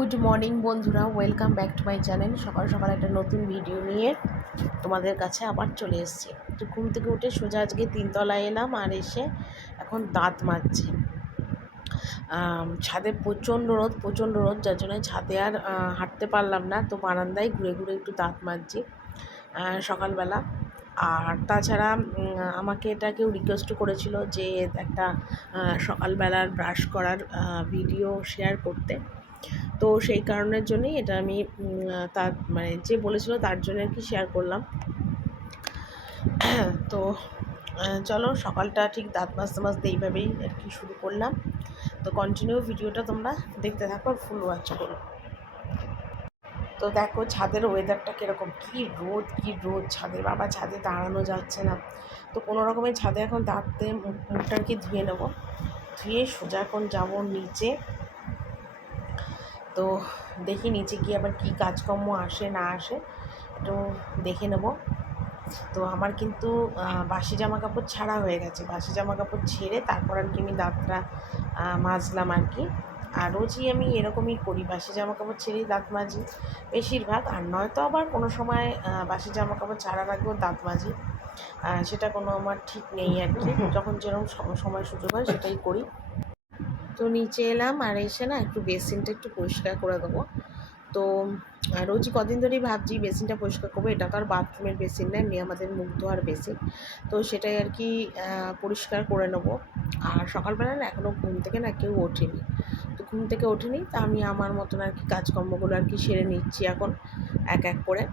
Good morning বন্ধুরা, welcome back to my channel. সকাল সকাল একটা নতুন ভিডিও নিয়ে তোমাদের কাছে আবার চলে এসেছি। তো ঘুম থেকে উঠে সোজা আজকে তিনতলায় এলাম, আর এসে এখন দাঁত মাজছি। ছাদে প্রচণ্ড রোদ, যার জন্য ছাদে আর হাঁটতে পারলাম না। তো বারান্দায় ঘুরে ঘুরে একটু দাঁত মাজছি সকালবেলা। আর তাছাড়া আমাকে এটা কেউ রিকোয়েস্ট করেছিল যে একটা সকালবেলার ব্রাশ করার ভিডিও শেয়ার করতে। তো সেই কারণের জন্যই এটা আমি তার মানে যে বলেছিল তার জন্য আর কি শেয়ার করলাম। তো চলো, সকালটা ঠিক দাঁত মাজতে মাজতে এইভাবেই আর কি শুরু করলাম। তো কন্টিনিউ ভিডিওটা তোমরা দেখতে থাকো আর ফুল ওয়াচ করো। তো দেখো ছাদের ওয়েদারটা কীরকম, কী রোদ ছাদে, বাবা ছাদে দাঁড়ানো যাচ্ছে না। তো কোনো রকমের ছাদে এখন দাঁতে মুখটা আর কি ধুয়ে নেবো। ধুয়ে সোজা এখন যাবো নিচে। তো দেখি নিচে গিয়ে আবার কী কাজকর্ম আসে না আসে একটু দেখে নেব। তো আমার কিন্তু বাসি জামা কাপড় ছাড়া হয়ে গেছে। বাসি জামা কাপড় ছেড়ে তারপর আর কি আমি দাঁতটা মাজলাম আর কি। আর রোজই আমি এরকমই করি, বাসি জামা কাপড় ছেড়েই দাঁত মাজি বেশিরভাগ। আর নয়তো আবার কোনো সময় বাসি জামা কাপড় ছাড়ার আগেও দাঁত মাজি, সেটা কোনো আমার ঠিক নেই আর কি। যখন যেরকম সময় সুযোগ হয় সেটাই করি। তো নিচে এলাম, আর এসে না একটু বেসিনটা একটু পরিষ্কার করে দেবো। তো রোজই কদিন ধরেই ভাবছি বেসিনটা পরিষ্কার করবো। এটা তো আর বাথরুমের বেসিন না, এমনি আমাদের মুখ ধোয়ার বেসিন। তো সেটাই আর কি পরিষ্কার করে নেবো। আর সকালবেলা না এখনও ঘুম থেকে না কেউ ওঠেনি। তো ঘুম থেকে ওঠেনি, তা আমি আমার মতন আর কি কাজকর্মগুলো আর কি সেরে নিচ্ছি এখন এক এক করে।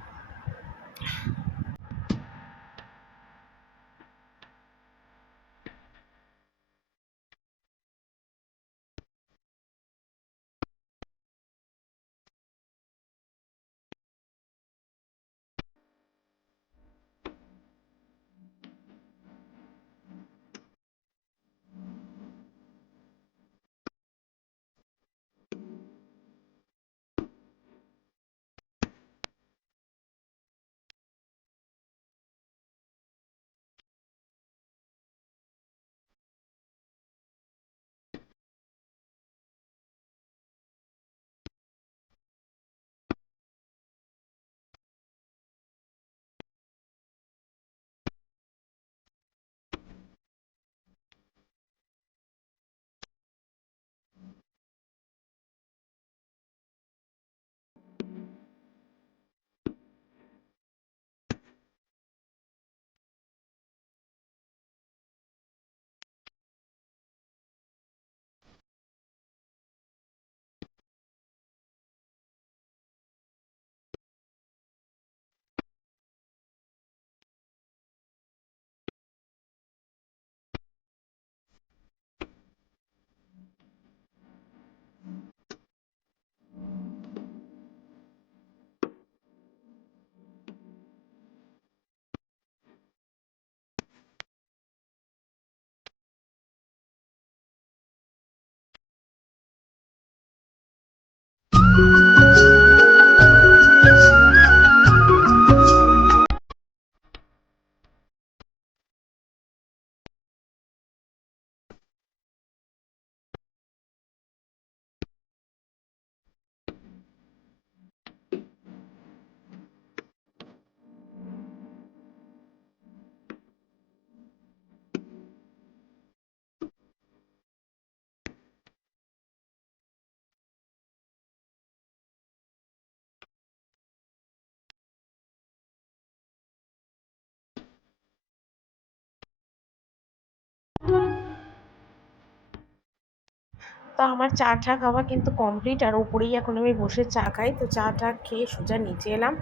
তো আমার চা খাওয়া কিন্তু কমপ্লিট, আর উপরেই এখন আমি বসে চা খাই। তো চা খেয়ে সোজা নিচে এলাম।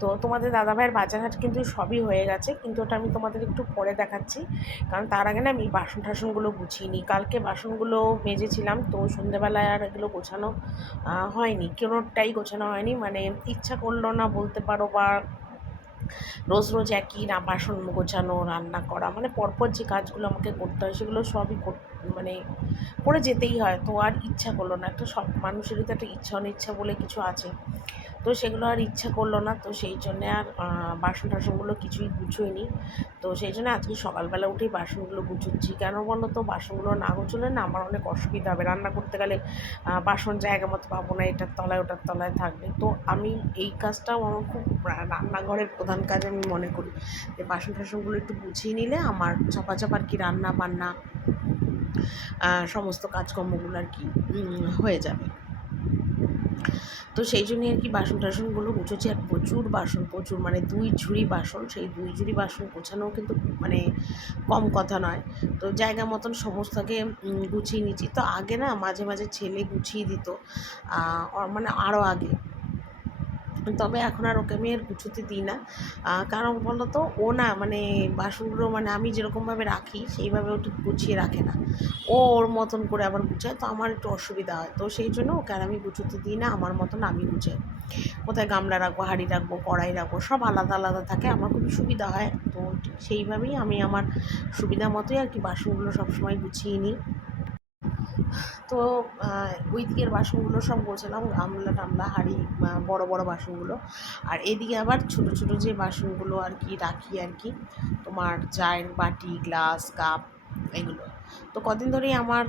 তো তোমাদের দাদাভাইয়ের বাজারহাট কিন্তু সবই হয়ে গেছে, কিন্তু ওটা আমি তোমাদের একটু পরে দেখাচ্ছি। কারণ তার আগে না আমি বাসন টাসনগুলো গুছিয়ে নিই। কালকে বাসনগুলো মেজেছিলাম, তো সন্ধ্যেবেলায় আর এগুলো গোছানো হয়নি, কোনোটাই গোছানো হয়নি। মানে ইচ্ছা করলো না বলতে পারো, বা রোজ একই না বাসন গোছানো, রান্না করা, মানে পরপর যে কাজগুলো আমাকে করতে হয় সেগুলো সবই মানে করে যেতেই হয়, তো আর ইচ্ছা করলো না। একটা সব মানুষেরই তো একটা ইচ্ছা অনিচ্ছা বলে কিছু আছে, তো সেগুলো আর ইচ্ছা করলো না। তো সেই জন্যে আর বাসন টাসনগুলো কিছুই গুছোইনি। তো সেই জন্য আজকে সকালবেলা উঠেই বাসনগুলো গুছোচ্ছি। কেন বলো তো, বাসনগুলো না গুছোলে না আমার অনেক অসুবিধা হবে। রান্না করতে গেলে বাসন জায়গা মতো পাবো না, এটার তলায় ওটার তলায় থাকবে। তো আমি এই কাজটাও আমার খুব রান্নাঘরের প্রধান কাজ আমি মনে করি, যে বাসন টাসনগুলো একটু গুছিয়ে নিলে আমার চাপাচাপ আর কি রান্না বান্না সমস্ত কাজকর্মগুলো আর কি হয়ে যাবে। তো সেই জন্যই আর কি বাসন টাসনগুলো গুছোচ্ছি। আর প্রচুর বাসন, প্রচুর, মানে 2 ঝুড়ি বাসন। সেই 2 ঝুড়ি বাসন গোছানোও কিন্তু মানে কম কথা নয়। তো জায়গা মতন সমস্তকে গুছিয়ে নিচ্ছি। তো আগে না মাঝে মাঝে ছেলে গুছিয়ে দিত, মানে আরও আগে। তবে এখন আর ওকে আমি আর গুছোতে দিই না। কারণ বলো তো, ও না মানে বাসনগুলো মানে আমি যেরকমভাবে রাখি সেইভাবে ও ঠিক গুছিয়ে রাখে না। ও ওর মতন করে আবার গুছায়, তো আমার একটু অসুবিধা হয়। তো সেই জন্য ওকে আর আমি গুছোতে দিই না, আমার মতন আমি গুছাই। কোথায় গামলা রাখবো, হাঁড়ি রাখবো, কড়াই রাখবো, সব আলাদা আলাদা থাকে, আমার খুবই সুবিধা হয়। তো ঠিক সেইভাবেই আমি আমার সুবিধা মতোই আর কি বাসনগুলো সবসময় গুছিয়ে নিই। তো ওই দিকের বাসনগুলো সব গোছালাম, গামলা টামলা, হাঁড়ি, বড় বড় বাসনগুলো। আর এদিকে আবার ছোট ছোট যে বাসনগুলো আর কি রাখি আর কি, তোমার চায়ের বাটি, গ্লাস, কাপ, এগুলো। তো কদিন ধরেই আমার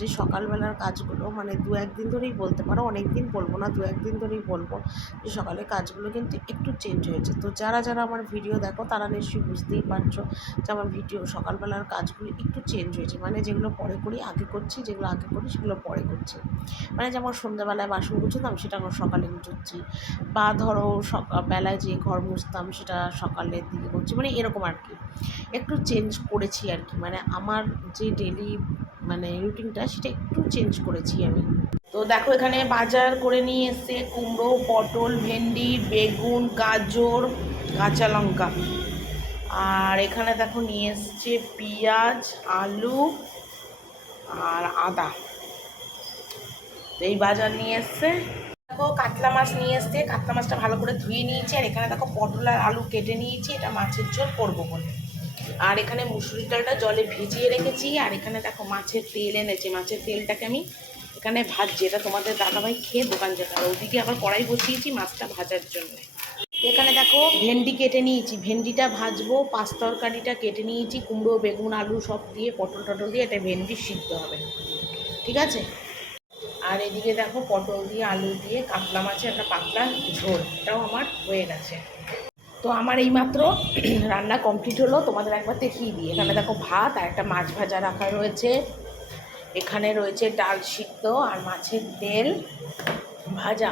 যে সকালবেলার কাজগুলো, মানে 2-1 দিন ধরেই বলতে পারো, অনেক দিন বলবো না, 2-1 দিন ধরেই বলবো, যে সকালের কাজগুলো কিন্তু একটু চেঞ্জ হয়েছে। তো যারা যারা আমার ভিডিও দেখো তারা নিশ্চয়ই বুঝতেই পারছো যে আমার ভিডিও সকালবেলার কাজগুলো একটু চেঞ্জ হয়েছে। মানে যেগুলো পরে করি আগে করছি, যেগুলো আগে করি সেগুলো পরে করছি। মানে যেমন সন্ধ্যাবেলায় বাসন গুছোতাম সেটা আমার সকালে গুছোচ্ছি, বা ধরো সকালবেলায় যে ঘর মুছতাম সেটা সকালের দিকে করছি, মানে এরকম আর কি একটু চেঞ্জ করেছি আর কি। মানে আমার যে ডেলি মানে রুটিনটা সেটা একটু চেঞ্জ করেছি আমি। তো দেখো এখানে বাজার করে নিয়ে এসছে কুমড়ো, পটল, ভেন্ডি, বেগুন, গাজর, কাঁচা লঙ্কা। আর এখানে দেখো নিয়ে এসছে পেঁয়াজ, আলু আর আদা। এই বাজার নিয়ে এসছে। দেখো কাতলা মাছ নিয়ে এসছে, কাতলা মাছটা ভালো করে ধুয়ে নিয়েছি। আর এখানে দেখো পটল আর আলু কেটে নিয়েছি, এটা মাছের ঝোল করবো বলে। আর এখানে মুসুরির ডালটা জলে ভিজিয়ে রেখেছি। আর এখানে দেখো মাছের তেল এনেছি, মাছের তেলটাকে আমি এখানে ভাজছি। এটা তোমাদের দাদাভাই খেয়ে দোকান যেতে, আর ওদিকে আবার কড়াই বসিয়েছি মাছটা ভাজার জন্য। এখানে দেখো ভেন্ডি কেটে নিয়েছি, ভেন্ডিটা ভাজবো। পাঁচ তরকারিটা কেটে নিয়েছি, কুমড়ো, বেগুন, আলু সব দিয়ে, পটল টটল দিয়ে, এটা ভেন্ডি সিদ্ধ হবে, ঠিক আছে। আর এদিকে দেখো পটল দিয়ে আলু দিয়ে কাতলা মাছের একটা পাতলা ঝোল, এটাও আমার হয়ে গেছে। তো আমার এইমাত্র রান্না কমপ্লিট হলো, তোমাদের একবার দেখিয়ে দিই। এখানে দেখো ভাত আর একটা মাছ ভাজা রাখা রয়েছে, এখানে রয়েছে ডাল সিদ্ধ আর মাছের তেল ভাজা,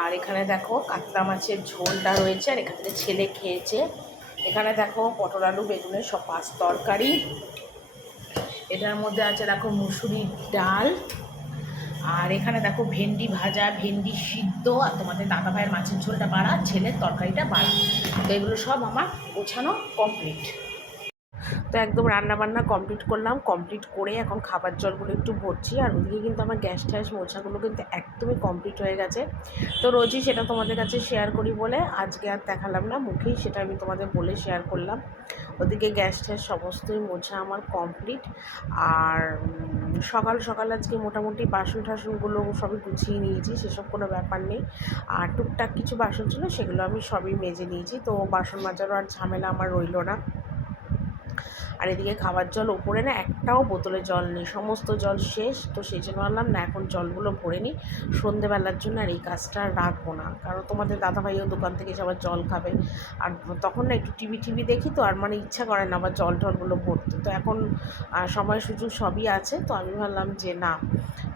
আর এখানে দেখো কাতলা মাছের ঝোলটা রয়েছে, আর এখানে ছেলে খেয়েছে। এখানে দেখো পটল আলু বেগুনের সব 5 তরকারি, এটার মধ্যে আছে দেখো মুসুরির ডাল, আর এখানে দেখো ভেন্ডি ভাজা, ভেন্ডি সিদ্ধ, আর তোমাদের দাদাভাইয়ের মাছের ঝোলটা বাড়া, ছেলের তরকারিটা বাড়া। তো এগুলো সব আমার গোছানো কমপ্লিট। তো একদম রান্নাবান্না কমপ্লিট করলাম, কমপ্লিট করে এখন খাবার জলগুলো একটু ভরছি। আর ওদিকে কিন্তু আমার গ্যাস ট্যাস মোছাগুলো কিন্তু একদমই কমপ্লিট হয়ে গেছে। তো রোজই সেটা তোমাদের কাছে শেয়ার করি বলে আজকে আর দেখালাম না, মুখেই সেটা আমি তোমাদের বলে শেয়ার করলাম। ওদিকে গ্যাস ট্যাস সমস্তই মোছা আমার কমপ্লিট। আর সকাল সকাল আজকে মোটামুটি বাসন টাসনগুলো সবই গুছিয়ে নিয়েছি, সেসব কোনো ব্যাপার নেই। আর টুকটাক কিছু বাসন ছিল সেগুলো আমি সবই মেজে নিয়েছি, তো বাসন মাজারও আর ঝামেলা আমার রইল না। আর এদিকে খাবার জল ওপরে না একটাও বোতলে জল নেই, সমস্ত জল শেষ। তো সেই জন্য ভাবলাম না, এখন জলগুলো ভরে নিই সন্ধেবেলার জন্য, আর এই কাজটা রাখবো না। কারণ তোমাদের দাদাভাইও দোকান থেকে এসে আবার জল খাবে, আর তখন না একটু টিভি দেখি, তো আর মানে ইচ্ছা করে না আবার জল টলগুলো ভরতে। তো এখন সময় সুযোগ সবই আছে, তো আমি ভাবলাম যে না,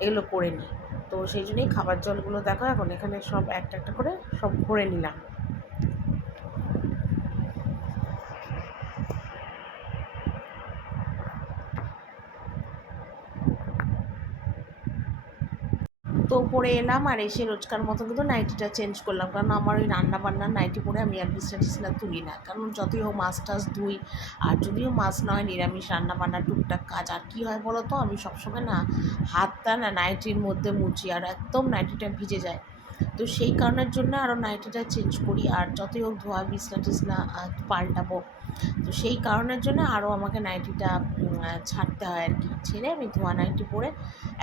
এগুলো করে নিই। তো সেই জন্যই খাবার জলগুলো দেখো এখন এখানে সব একটা একটা করে সব ভরে নিলাম। তো পরে এলাম, আর এসে রোজকার মতো কিন্তু নাইটিটা চেঞ্জ করলাম, কারণ আমার ওই রান্না বান্নার নাইটি পরে আমি আর বিছনা টিছনা তুলি না। কারণ যতই হোক মাছ টাছ ধুই, আর যদিও মাছ নয় নিরামিষ রান্না বান্নার টুকটাক কাজ। আর কী হয় বলো তো, আমি সবসময় না হাতটা না নাইটির মধ্যে মুছি, আর একদম নাইটিটা ভিজে যায়। তো সেই কারণের জন্য আরও নাইটিটা চেঞ্জ করি, আর যতই হোক ধোয়া বিছনা টিছনা পাল্টাবো, তো সেই কারণের জন্য আরও আমাকে নাইটিটা ছাড়তে হয় আর কি। ছেড়ে আমি ধোয়া নাইটি পরে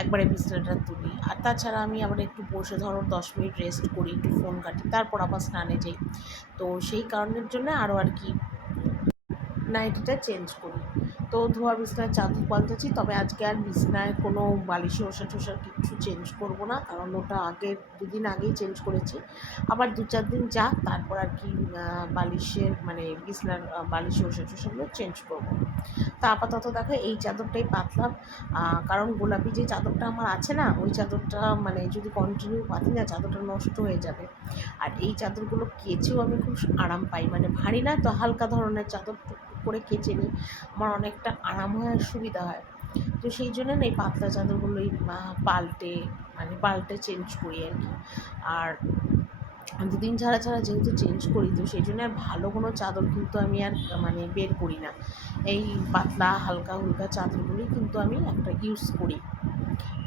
একবারে বিছনাটা তুলি। আর তাছাড়া আমি আবার একটু বসে ধরো 10 মিনিট রেস্ট করি, একটু ফোন ঘাঁটি, তারপর আবার স্নানে যাই। তো সেই কারণের জন্য আরও আর কি নাইটিটা চেঞ্জ করি। তো ধোয়া বিছনার চাদর পাল্টাচ্ছি, তবে আজকে আর বিছনায় কোনো বালিশে ওষা টোষা কিচ্ছু চেঞ্জ করব না, কারণ ওটা আগে 2 দিন আগেই চেঞ্জ করেছি। আবার 2-4 দিন যাক, তারপর আর কি বালিশের মানে বিছনার বালিশে ওষা টোষাগুলো চেঞ্জ করব। তা আপাতত দেখো এই চাদরটাই পাতলাম, কারণ গোলাপি যে চাদরটা আমার আছে না, ওই চাদরটা মানে যদি কন্টিনিউ পাতি না, চাদরটা নষ্ট হয়ে যাবে। আর এই চাদরগুলো কেচেও আমি খুব আরাম পাই, মানে ভারী না তো, হালকা ধরনের চাদর টুকটুক করে কেচে নিই, আমার অনেকটা আরাম হয় আর সুবিধা হয়। তো সেই জন্য না এই পাতলা চাদরগুলোই পাল্টে চেঞ্জ করি আর কি। আর 2 দিন ছাড়া ছাড়া যেহেতু চেঞ্জ করি, তো সেই জন্য আর ভালো কোনো চাদর কিন্তু আমি আর মানে বের করি না। এই পাতলা হালকা হুলকা চাদরগুলোই কিন্তু আমি একটা ইউজ করি।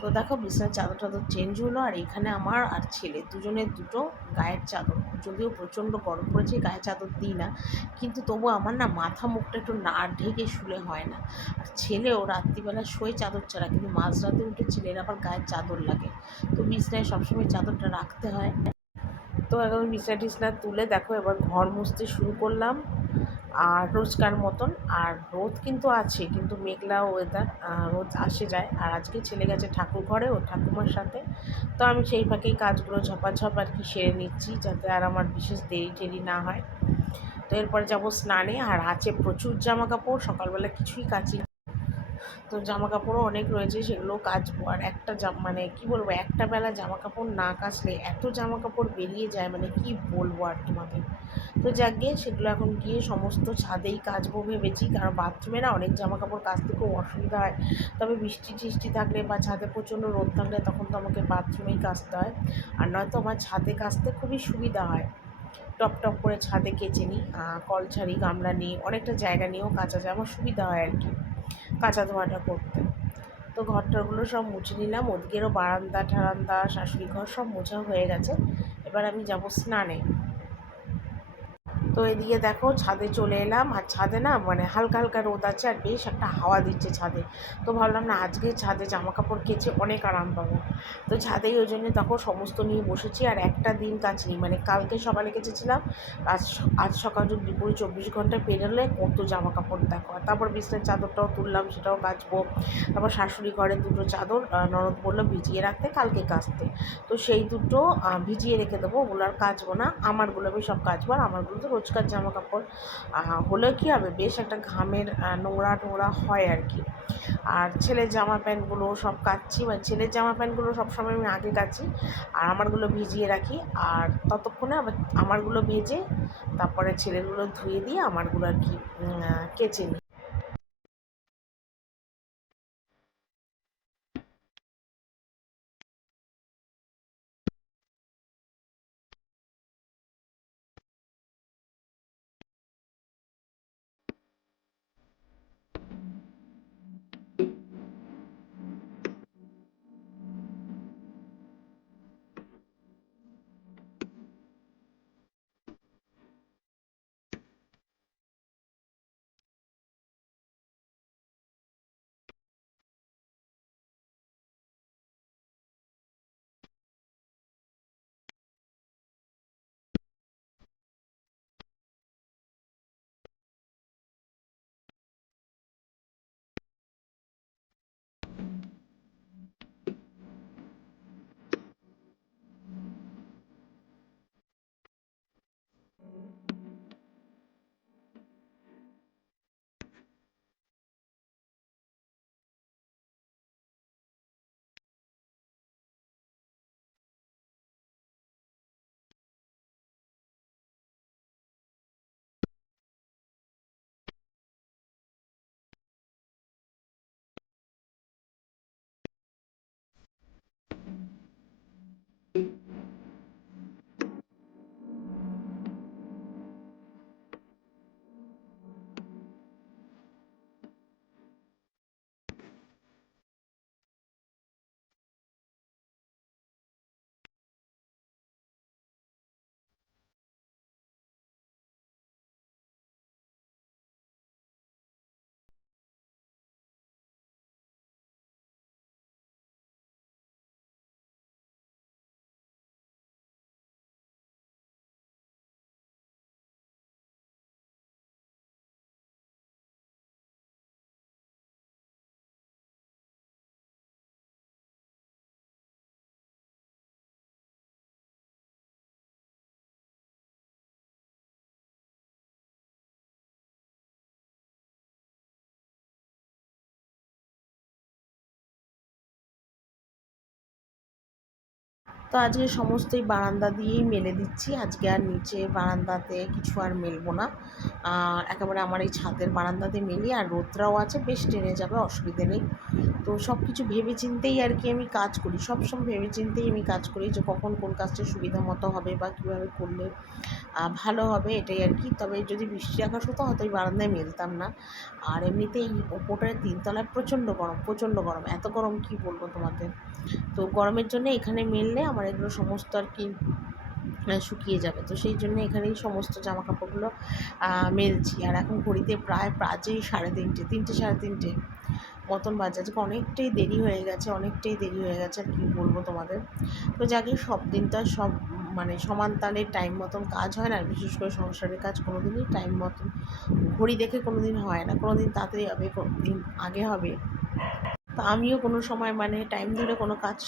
তো দেখো বিছানার চাদর টাদর চেঞ্জ হলো, আর এখানে আমার আর ছেলে দুজনের দুটো গায়ের চাদর। যদিও প্রচণ্ড গরম পড়েছে, গায়ে চাদর দিই না, কিন্তু তবু আমার না মাথা মুখটা একটু না ঢেকে শুলে হয় না। আর ছেলেও রাত্রিবেলা শোয় চাদর ছাড়া, কিন্তু মাঝরাতে উঠে ছেলের আবার গায়ের চাদর লাগে। তো বিছনায় সবসময় চাদরটা রাখতে হয়। তো এখন বিছনা টিছনা তুলে দেখো এবার ঘর মুছতে শুরু করলাম, আর রোজকার মতন। আর রোদ কিন্তু আছে, কিন্তু মেঘলা ওয়েদার, রোদ আসে যায়। আর আজকে ছেলে গেছে ঠাকুর ঘরে ও ঠাকুমার সাথে, তো আমি সেই ফাঁকেই কাজগুলো ঝপাঝপ আর কি সেরে নিচ্ছি, যাতে আর আমার বিশেষ দেরি টেরি না হয়। তো এরপরে যাবো স্নানে, আর আছে প্রচুর জামা কাপড়, সকালবেলা কিছুই কাচি। তো জামা কাপড়ও অনেক রয়েছে, সেগুলোও কাচবো। আর মানে কি বলবো, একটা বেলা জামা কাপড় না কাচলে এত জামা কাপড় বেরিয়ে যায়, মানে কি বলবো আর তোমাদের। তো যাক গিয়ে সেগুলো এখন গিয়ে সমস্ত ছাদেই কাচবো ভেবেছি, কারণ বাথরুমে না অনেক জামা কাপড় কাচতে খুব অসুবিধা হয়। তবে বৃষ্টি টিষ্টি থাকলে বা ছাদে প্রচণ্ড রোদ থাকলে তখন তো আমাকে বাথরুমেই কাচতে হয়। আর নয়তো আমার ছাদে কাচতে খুবই সুবিধা হয়, টপ টপ করে ছাদে কেচে নিই, কল ছাড়ি গামলা নিই, অনেকটা জায়গা নিয়েও কাচা যায়, আমার সুবিধা হয় আর কি কাঁচা ধোয়াটা করতে। তো ঘরটারগুলো সব মুছে নিলাম, ওদিকেরও বারান্দা ঠারান্দা শাশুড়ি ঘর সব মোছা হয়ে গেছে। এবার আমি যাব স্নানে। তো এদিকে দেখো ছাদে চলে এলাম, আর ছাদে না মানে হালকা হালকা রোদ আছে, আর বেশ একটা হাওয়া দিচ্ছে ছাদে। তো ভাবলাম না আজকে ছাদে জামা কাপড় কেচে অনেক আরাম পাবো। তো ছাদেই ওই জন্য তখন সমস্ত নিয়ে বসেছি, আর একটা দিন কাচিনি, মানে কালকে সকালে কেচেছিলাম, আজ সকাল যদি পুরো 24 ঘন্টা পেরোলে কত জামা কাপড় দেখো। আর তারপর বিছনার চাদরটাও তুললাম, সেটাও কাচবো। তারপর শাশুড়ি ঘরে দুটো চাদর ননদ বললো ভিজিয়ে রাখতে, কালকে কাচতে। তো সেই দুটো ভিজিয়ে রেখে দেবো, ওগুলো আর কাচবো না, আমারগুলো আমি সব কাচবো। আর আমারগুলো তো রোজকার জামা কাপড়, হলেও কী হবে, বেশ একটা ঘামের নোংরা টোংরা হয় আর কি। আর ছেলের জামা প্যান্টগুলো সব কাচ্ছি, মানে ছেলের জামা প্যান্টগুলো সবসময় আমি আগে কাচি, আর আমারগুলো ভিজিয়ে রাখি। আর ততক্ষণে আবার আমারগুলো ভেজে তারপরে ছেলেগুলো ধুয়ে দিয়ে আমারগুলো আর কি কেচে নিই। তো আজকে সমস্তই বারান্দা দিয়েই মেলে দিচ্ছি, আজকে আর নিচে বারান্দাতে কিছু আর মেলবো না, একেবারে আমার এই ছাদের বারান্দাতে মেলি। আর রোদরাও আছে, বেশ টেনে যাবে, অসুবিধে নেই। তো সব কিছু ভেবে চিন্তেই আর কি আমি কাজ করি, সবসময় ভেবে চিন্তেই আমি কাজ করি যে কখন কোন কাজটা সুবিধা মতো হবে বা কীভাবে করলে ভালো হবে, এটাই আর কি। তবে যদি বৃষ্টি আকাশ হতো হয়তো এই বারান্দায় মেলতাম না। আর এমনিতেই ওপরের তিনতলায় প্রচণ্ড গরম, প্রচণ্ড গরম, এত গরম কি বলবো তোমাদের। তো গরমের জন্য এখানে মেললে আমার এগুলো সমস্ত আর কি শুকিয়ে যাবে। তো সেই জন্য এখানেই সমস্ত জামা কাপড়গুলো মেলছি। আর এখন ঘড়িতে প্রায় বাজে 3:30, 3টে 3:30 মতন বাজে। আজকে অনেকটাই দেরি হয়ে গেছে, অনেকটাই দেরি হয়ে গেছে আর কী বলবো তোমাদের। তো যাকে সব দিন তো সব মানে সমান তালে টাইম মতন কাজ হয় না, বিশেষ করে সংসারের কাজ কোনো দিনই টাইম মতন ঘড়ি দেখে কোনো দিন হয় না, কোনো দিন তাড়াতাড়ি হবে, কোনো দিন আগে হবে। তো আমিও কোনো সময় মানে টাইম ধরে কোনো কাজ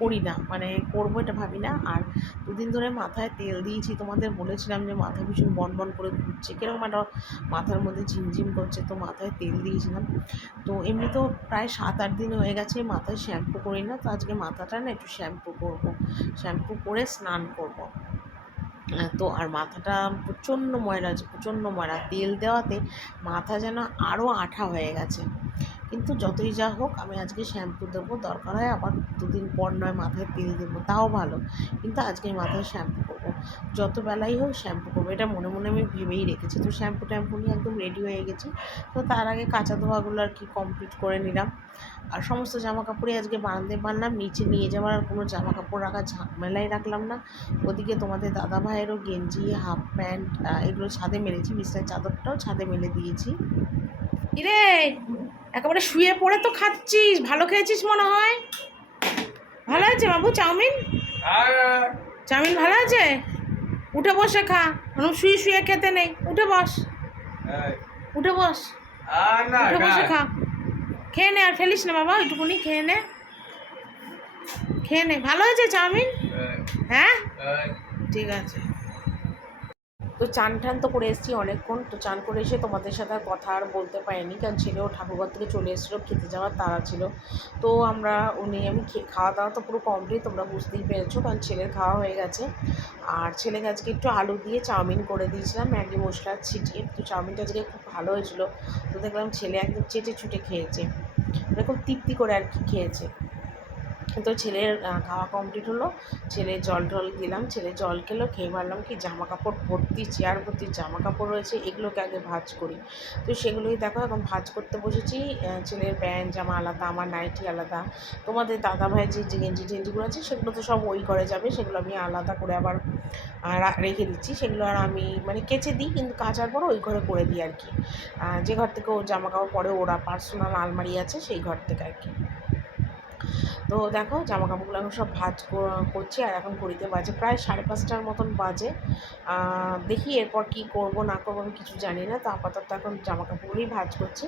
করি না, মানে করবো এটা ভাবি না। আর দুদিন ধরে মাথায় তেল দিয়েছি, তোমাদের বলেছিলাম যে মাথা ভীষণ বনবন করে ঘুরছে, কীরকম একটা মাথার মধ্যে ঝিমঝিম করছে, তো মাথায় তেল দিয়েছিলাম। তো এমনি তো প্রায় 7-8 দিন হয়ে গেছে মাথায় শ্যাম্পু করি না, তো আজকে মাথাটা না একটু শ্যাম্পু করবো, শ্যাম্পু করে স্নান করবো। তো আর মাথাটা প্রচণ্ড ময়লা আছে, প্রচণ্ড ময়লা, তেল দেওয়াতে মাথা যেন আরও আঠা হয়ে গেছে। কিন্তু যতই যা হোক আমি আজকে শ্যাম্পু দেবো, দরকার হয় আবার 2 দিন পর নয় মাথায় তেল দেবো, তাও ভালো। কিন্তু আজকে মাথায় শ্যাম্পু করবো, যত বেলাই হোক শ্যাম্পু করবো, এটা মনে মনে আমি ভেবেই রেখেছি। তো শ্যাম্পু ট্যাম্পু নিয়ে একদম রেডি হয়ে গেছি। তো তার আগে কাঁচা ধোয়াগুলো আর কি কমপ্লিট করে নিলাম। আর সমস্ত জামা কাপড়ই আজকে বারান্দায় বানলাম, নিচে নিয়ে যাওয়ার আর কোনো জামা কাপড় রাখার ঝামেলাই রাখলাম না। ওদিকে তোমাদের দাদা ভাইয়েরও গেঞ্জি, হাফ প্যান্ট এগুলো ছাদে মেলেছি, বিছানার চাদরটাও ছাদে মেলে দিয়েছি। ইরে একেবারে শুয়ে পড়ে তো খাচ্ছিস, ভালো খেয়েছিস মনে হয়। ভালো আছে বাবু চাউমিন? চাউমিন ভালো আছে? উঠে বসে খা, শুয়ে শুয়ে খেতে নেই, উঠে বস, উঠে বস, উঠে বসে খা, খেয়ে নে, আর ফেলিস না বাবা, ওইটুকুনি খেয়ে নে, খেয়ে নে। ভালো হয়েছে চাউমিন? হ্যাঁ ঠিক আছে। তো চান টান তো করে এসেছি অনেকক্ষণ, তো চান করে এসে তোমাদের সাথে আর কথা আর বলতে পারিনি, কারণ ছেলেও ঠাকুরঘর থেকে চলে এসেছিলো, খেতে যাওয়ার তাড়া ছিল। তো আমি খাওয়া দাওয়া তো পুরো কমপ্লিট, তোমরা বুঝতেই পেরেছো, কারণ ছেলের খাওয়া হয়ে গেছে। আর ছেলেকে আজকে একটু আলু দিয়ে চাউমিন করে দিয়েছিলাম ম্যাগি মশলা ছিটিয়ে, তো চাউমিনটা আজকে খুব ভালো হয়েছিলো। তো দেখলাম ছেলে একদম চেটে চুটে খেয়েছে, এরকম তৃপ্তি করে আর কি খেয়েছে। তো ছেলের খাওয়া কমপ্লিট হলো, ছেলে জল টল দিলাম, ছেলে জল খেলো, খেয়ে ভাবলাম কি জামা কাপড় ভর্তি, চেয়ার ভর্তি জামা কাপড় রয়েছে, এগুলোকে আগে ভাঁজ করি। তো সেগুলোই দেখো এখন ভাঁজ করতে বসেছি। ছেলের প্যান্ট জামা আলাদা, আমার নাইটি আলাদা, তোমাদের দাদা ভাইয়ের যে গেঞ্জি টেঞ্জিগুলো আছে সেগুলো তো সব ওই করে যাবে, সেগুলো আমি আলাদা করে আবার রেখে দিচ্ছি। সেগুলো আর আমি মানে কেচে দিই, কিন্তু কাচার পর ওই ঘরে করে দিই আর কি, যে ঘর থেকে ও জামা কাপড় পরে, ওরা পার্সোনাল আলমারি আছে সেই ঘর থেকে আর কি। তো দেখো জামা কাপড়গুলো এখন সব ভাঁজ করছি। আর এখন ঘড়িতে বাজে প্রায় 5:30 মতন বাজে। দেখি এরপর কি করব না করবো আমি কিছু জানি না। তো আপাতত এখন জামা কাপড়গুলোই ভাঁজ করছি।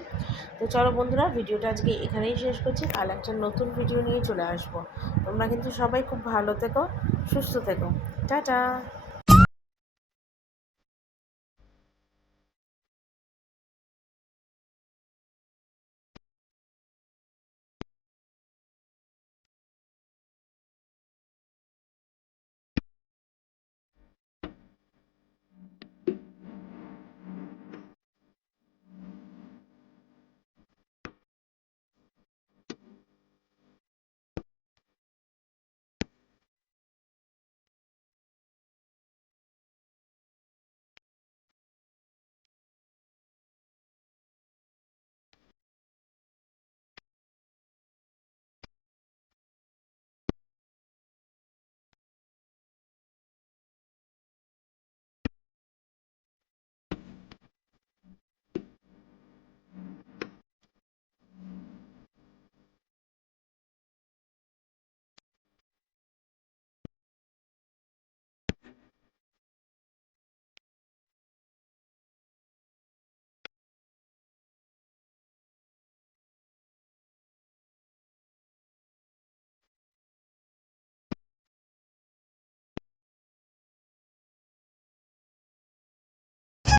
তো চলো বন্ধুরা, ভিডিওটা আজকে এখানেই শেষ করছি, কাল একটা নতুন ভিডিও নিয়ে চলে আসবো। তোমরা কিন্তু সবাই খুব ভালো থেকো, সুস্থ থেকো, টাটা।